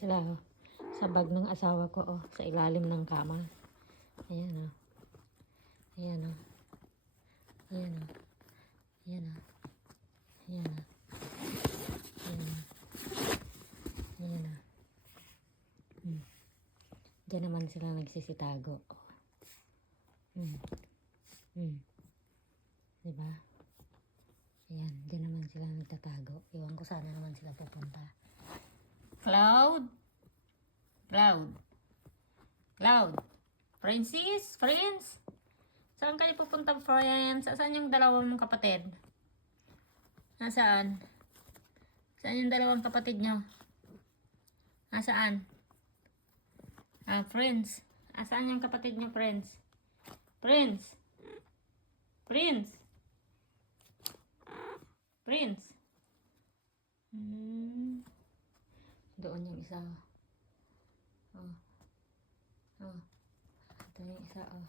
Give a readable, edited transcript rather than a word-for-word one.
Sila, oh. Sa bag ng asawa ko, oh. Sa ilalim ng kama. Ayan, oh. Ayan, oh. Ayan, oh. Ayan, oh. Ayan, oh. Ayan, oh. Ayan, oh. Diyan naman sila nagsisitago. Diba? Ayan, diyan naman sila nagtatago. Iwan ko sana naman sila pupunta. Cloud? Cloud? Cloud? Francis? Friends? Saan kayo pupunta, friends? Saan yung dalawang mong kapatid? Nasaan? Saan yung dalawang kapatid nyo? Nasaan? Friends. Asaan yung kapatid nyo, friends? Friends. Friends. Friends. Doon yung isa. Oh. Oh. Ito yung isa, oh.